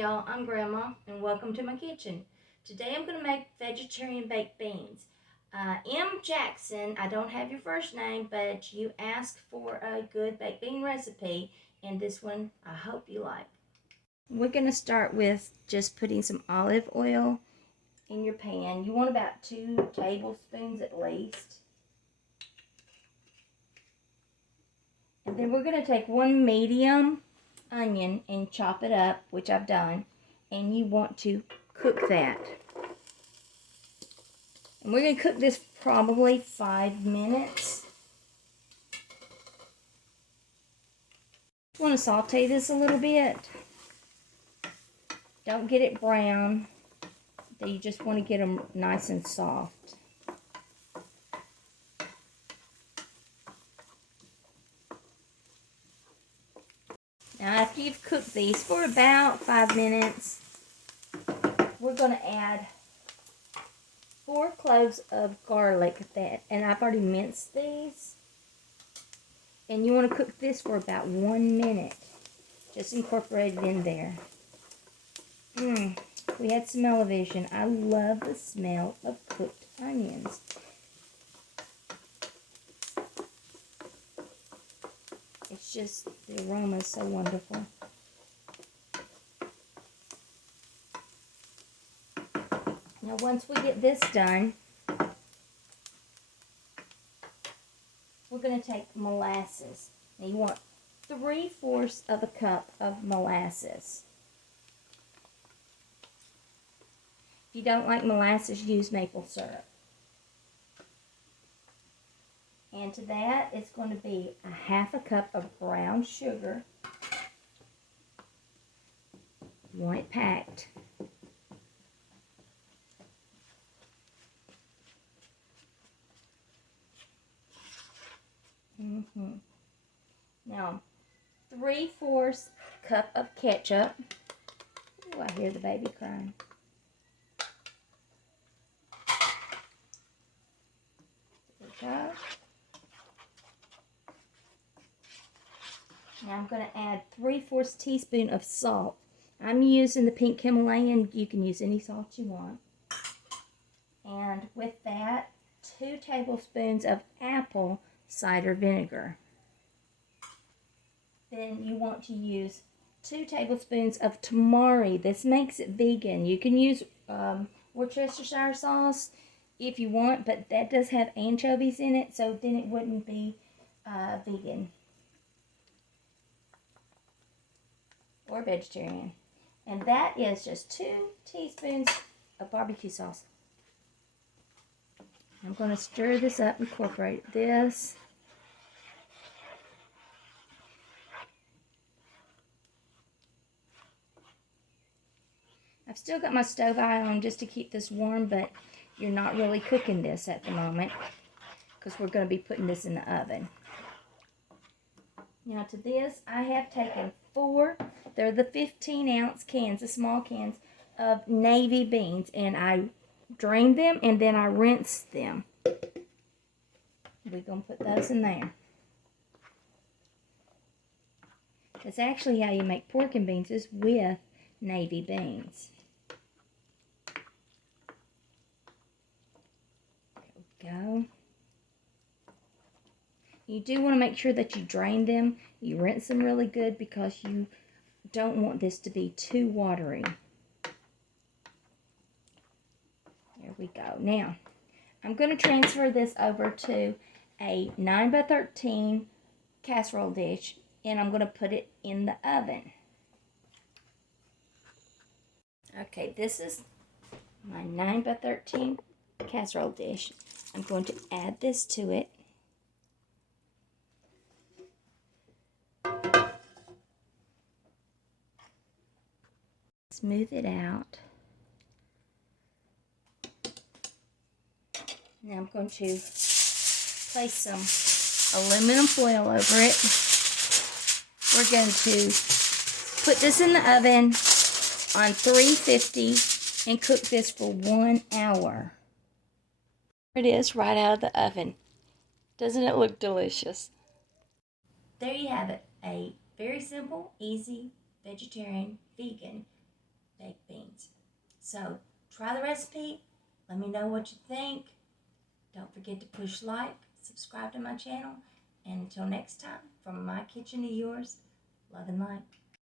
y'all, I'm Grandma and welcome to my kitchen. Today I'm going to make vegetarian baked beans. M. Jackson, I don't have your first name, but you asked for a good baked bean recipe, and this one I hope you like. We're going to start with just putting some olive oil in your pan. You want about 2 tablespoons at least. And then we're going to take 1 medium onion and chop it up, which I've done, and you want to cook that. And we're going to cook this probably 5 minutes. You want to saute this a little bit. Don't get it brown. You just want to get them nice and soft. Now, after you've cooked these for about 5 minutes, we're going to add 4 cloves of garlic, and I've already minced these. And you want to cook this for about 1 minute. Just incorporate it in there. We had smell-o-vision. I love the smell of cooked onions. It's just, the aroma is so wonderful. Now once we get this done, we're going to take molasses. Now you want 3/4 of a cup of molasses. If you don't like molasses, use maple syrup. And to that, it's going to be 1/2 cup of brown sugar. You want it packed. Now, 3/4 cup of ketchup. Oh, I hear the baby crying. There we go. Now I'm going to add 3/4 teaspoon of salt. I'm using the pink Himalayan. You can use any salt you want. And with that, 2 tablespoons of apple cider vinegar. Then you want to use 2 tablespoons of Tamari. This makes it vegan. You can use Worcestershire sauce if you want, but that does have anchovies in it, so then it wouldn't be vegan or vegetarian. And that is just 2 teaspoons of barbecue sauce. I'm going to stir this up, incorporate this. I've still got my stove eye on just to keep this warm, but you're not really cooking this at the moment because we're going to be putting this in the oven. Now to this, I have taken 4, they're the 15-ounce cans, the small cans of navy beans, and I drained them and then I rinsed them. We're going to put those in there. That's actually how you make pork and beans, is with navy beans. There we go. You do want to make sure that you drain them. You rinse them really good because you don't want this to be too watery. There we go. Now, I'm going to transfer this over to a 9x13 casserole dish, and I'm going to put it in the oven. Okay, this is my 9x13 casserole dish. I'm going to add this to it. Smooth it out. Now I'm going to place some aluminum foil over it. We're going to put this in the oven on 350 and cook this for 1 hour. Here it is right out of the oven. Doesn't it look delicious? There you have it. A very simple, easy, vegetarian, vegan baked beans. So try the recipe. Let me know what you think. Don't forget to push like, subscribe to my channel, and until next time, from my kitchen to yours, love and light.